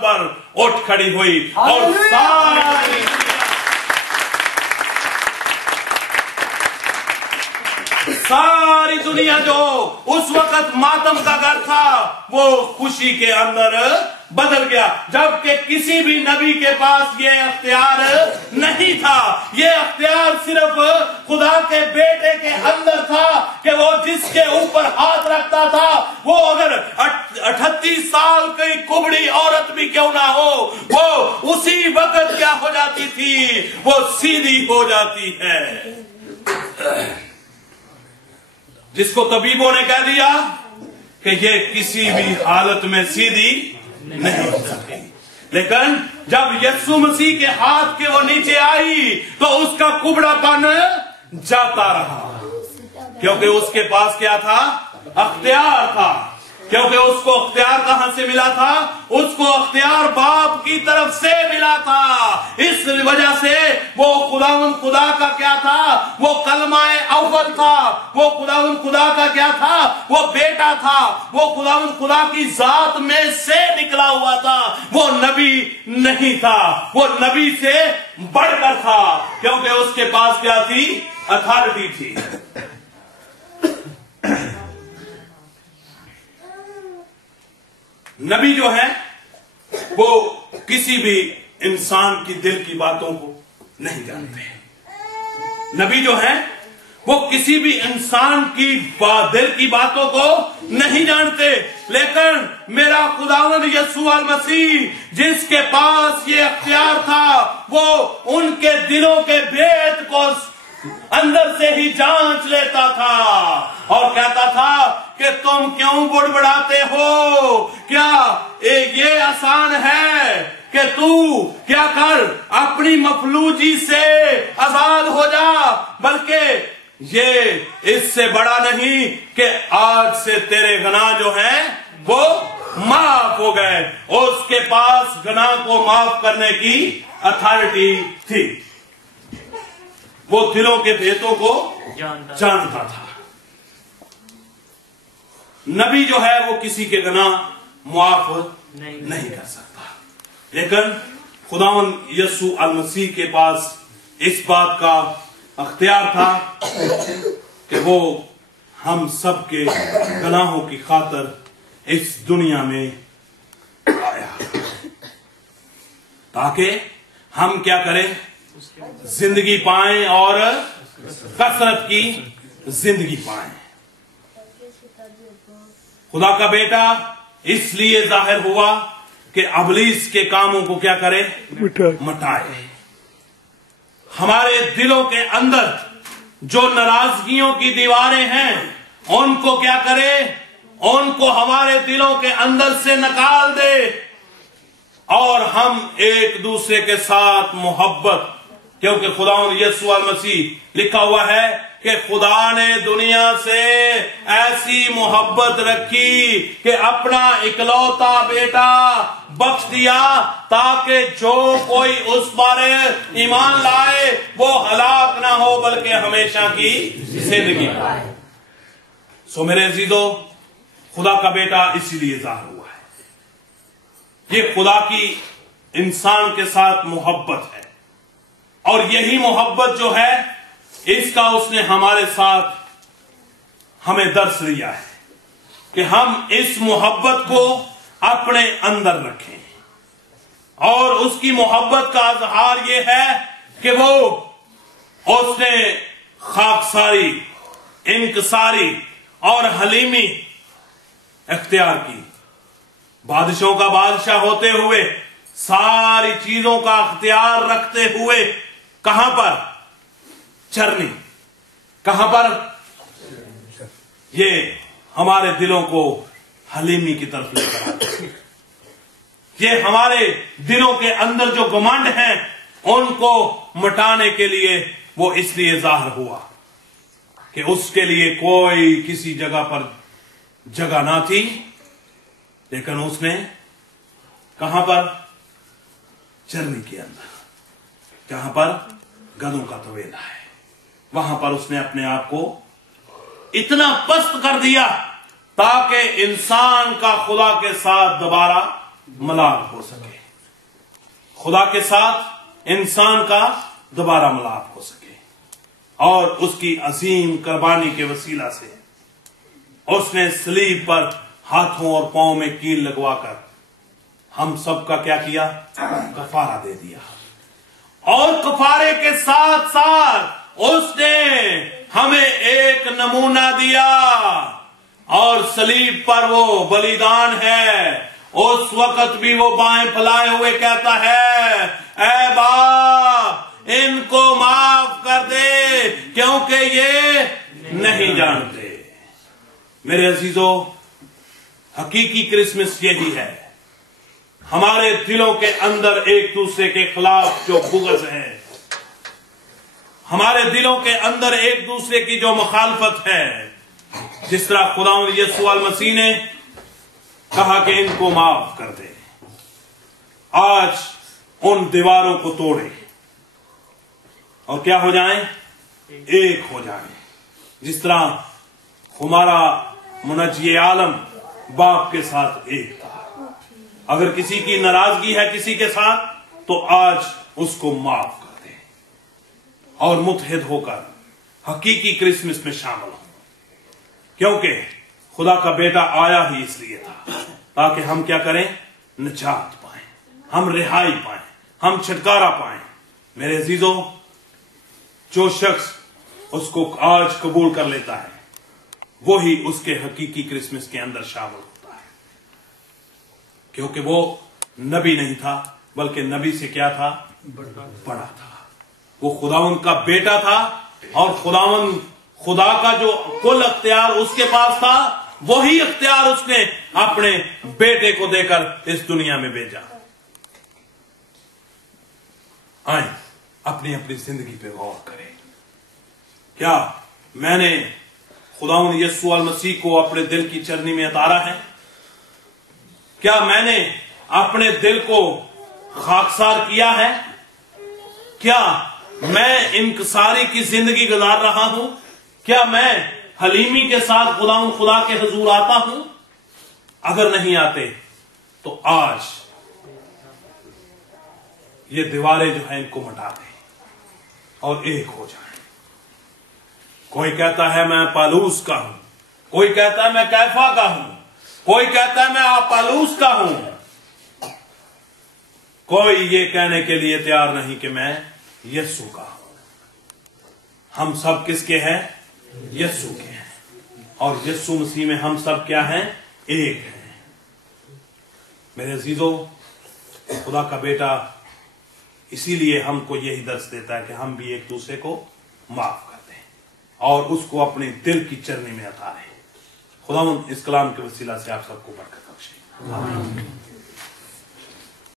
پر اٹھ کھڑی ہوئی اور ساری دنیا جو اس وقت ماتم کا گھر تھا وہ خوشی کے اندر بدل گیا، جبکہ کسی بھی نبی کے پاس یہ اختیار نہیں تھا۔ یہ اختیار صرف خدا کے بیٹے کے اندر تھا کہ وہ جس کے اوپر ہاتھ رکھتا تھا وہ اگر 38 سال کی کبڑی عورت بھی کیوں نہ ہو، وہ اسی وقت کیا ہو جاتی تھی، وہ سیدھی ہو جاتی ہے۔ جس کو طبیبوں نے کہہ دیا کہ یہ کسی بھی حالت میں سیدھی نہیں ہو سکتی، لیکن جب یسوع مسیح کے ہاتھ کے وہ نیچے آئی تو اس کا کبڑا پن جاتا رہا، کیونکہ اس کے پاس کیا تھا؟ اختیار تھا۔ کیونکہ اس کو اختیار کہاں سے ملا تھا؟ اس کو اختیار باپ کی طرف سے ملا تھا۔ اس وجہ سے وہ خداوند خدا کا کیا تھا؟ وہ کلمہ اول تھا۔ وہ خداوند خدا کا کیا تھا؟ وہ بیٹا تھا۔ وہ خداوند خدا کی ذات میں سے نکلا ہوا تھا۔ وہ نبی نہیں تھا، وہ نبی سے بڑھ کر تھا، کیونکہ اس کے پاس کیا تھی؟ اتھارٹی تھی۔ نبی جو ہے وہ کسی بھی انسان کی دل کی باتوں کو نہیں جانتے۔ نبی جو ہے وہ کسی بھی انسان کی دل کی باتوں کو نہیں جانتے، لیکن میرا خداوند یسوع المسیح جس کے پاس یہ اختیار تھا وہ ان کے دلوں کے بھید کو اندر سے ہی جانچ لیتا تھا اور کہتا تھا کہ تم کیوں بڑبڑاتے ہو؟ کیا یہ آسان ہے کہ تو کیا کر اپنی مفلوجی سے آزاد ہو جا، بلکہ یہ اس سے بڑا نہیں کہ آج سے تیرے گناہ جو ہیں وہ معاف ہو گئے۔ اس کے پاس گناہ کو معاف کرنے کی اتھارٹی تھی، وہ دلوں کے بھیتوں کو جانتا تھا۔ نبی جو ہے وہ کسی کے گناہ معاف نہیں کر سکتا، لیکن خداوند یسوع المسیح کے پاس اس بات کا اختیار تھا کہ وہ ہم سب کے گناہوں کی خاطر اس دنیا میں آیا تاکہ ہم کیا کریں؟ زندگی پائیں اور کثرت کی زندگی پائیں۔ خدا کا بیٹا اس لیے ظاہر ہوا کہ ابلیس کے کاموں کو کیا کرے؟ مٹائے۔ ہمارے دلوں کے اندر جو ناراضگیوں کی دیواریں ہیں ان کو کیا کرے؟ ان کو ہمارے دلوں کے اندر سے نکال دے اور ہم ایک دوسرے کے ساتھ محبت، کیونکہ خداوند یسوع المسیح لکھا ہوا ہے کہ خدا نے دنیا سے ایسی محبت رکھی کہ اپنا اکلوتا بیٹا بخش دیا تاکہ جو کوئی اس پر ایمان لائے وہ ہلاک نہ ہو بلکہ ہمیشہ کی زندگی پائے۔ سو میرے عزیزو، خدا کا بیٹا اسی لیے ظاہر ہوا ہے۔ یہ خدا کی انسان کے ساتھ محبت ہے، اور یہی محبت جو ہے اس کا اس نے ہمارے ساتھ ہمیں درس لیا ہے کہ ہم اس محبت کو اپنے اندر رکھیں، اور اس کی محبت کا اظہار یہ ہے کہ وہ اس نے خاکساری، انکساری اور حلیمی اختیار کی۔ بادشاہوں کا بادشاہ ہوتے ہوئے، ساری چیزوں کا اختیار رکھتے ہوئے، کہاں پر؟ چرنی۔ کہاں پر؟ یہ ہمارے دلوں کو حلیمی کی طرف لے کر آتا ہے۔ یہ ہمارے دلوں کے اندر جو گمنڈ ہیں ان کو مٹانے کے لیے وہ اس لیے ظاہر ہوا کہ اس کے لیے کوئی کسی جگہ پر جگہ نہ تھی، لیکن اس نے کہاں پر؟ چرنی کے اندر، جہاں پر گدوں کا طویلا ہے، وہاں پر اس نے اپنے آپ کو اتنا پست کر دیا تاکہ انسان کا خدا کے ساتھ دوبارہ ملاپ ہو سکے، خدا کے ساتھ انسان کا دوبارہ ملاپ ہو سکے، اور اس کی عظیم قربانی کے وسیلہ سے اس نے صلیب پر ہاتھوں اور پاؤں میں کیل لگوا کر ہم سب کا کیا کیا؟ کفارہ دے دیا، اور کفارے کے ساتھ ساتھ اس نے ہمیں ایک نمونہ دیا، اور صلیب پر وہ بلیدان ہے، اس وقت بھی وہ بائیں پھیلائے ہوئے کہتا ہے اے باپ ان کو معاف کر دے کیونکہ یہ نہیں جانتے۔ میرے عزیزو، حقیقی کرسمس یہی ہے، ہمارے دلوں کے اندر ایک دوسرے کے خلاف جو بغض ہے، ہمارے دلوں کے اندر ایک دوسرے کی جو مخالفت ہے، جس طرح خداوند یسوع المسیح نے کہا کہ ان کو معاف کر دے، آج ان دیواروں کو توڑے اور کیا ہو جائیں؟ ایک ہو جائیں، جس طرح ہمارا منجی عالم باپ کے ساتھ ایک تھا۔ اگر کسی کی ناراضگی ہے کسی کے ساتھ تو آج اس کو معاف کر دے اور متحد ہو کر حقیقی کرسمس میں شامل ہو، کیونکہ خدا کا بیٹا آیا ہی اس لیے تھا تاکہ ہم کیا کریں؟ نجات پائیں، ہم رہائی پائیں، ہم چھٹکارا پائیں۔ میرے عزیزو، جو شخص اس کو آج قبول کر لیتا ہے وہی اس کے حقیقی کرسمس کے اندر شامل ہوتا ہے، کیونکہ وہ نبی نہیں تھا بلکہ نبی سے کیا تھا؟ بڑا تھا۔ وہ خداوند کا بیٹا تھا، اور خدا کا جو کل اختیار اس کے پاس تھا وہی اختیار اس نے اپنے بیٹے کو دے کر اس دنیا میں بھیجا۔ آئیں اپنی اپنی زندگی پہ غور کریں، کیا میں نے خداوند یسوع المسیح کو اپنے دل کی چرنی میں اتارا ہے؟ کیا میں نے اپنے دل کو خاکسار کیا ہے؟ کیا میں انکساری کی زندگی گزار رہا ہوں؟ کیا میں حلیمی کے ساتھ خدا کے حضور آتا ہوں؟ اگر نہیں آتے تو آج یہ دیواریں جو ہیں ان کو مٹا دیں اور ایک ہو جائیں۔ کوئی کہتا ہے میں پالوس کا ہوں، کوئی کہتا ہے میں کیفا کا ہوں، کوئی کہتا ہے میں آپالوس کا ہوں، کوئی یہ کہنے کے لیے تیار نہیں کہ میں یسوع کا ہوں۔ ہم سب کس کے ہیں؟ یسوع کے ہیں، اور یسوع مسیح میں ہم سب کیا ہیں؟ ایک ہیں۔ میرے عزیزو، خدا کا بیٹا اسی لیے ہم کو یہی درس دیتا ہے کہ ہم بھی ایک دوسرے کو معاف کر دیں اور اس کو اپنے دل کی چرنی میں اتاریں۔ خداوند اس کلام کے وسیلہ سے آپ سب کو برکت بخشے۔ آمین۔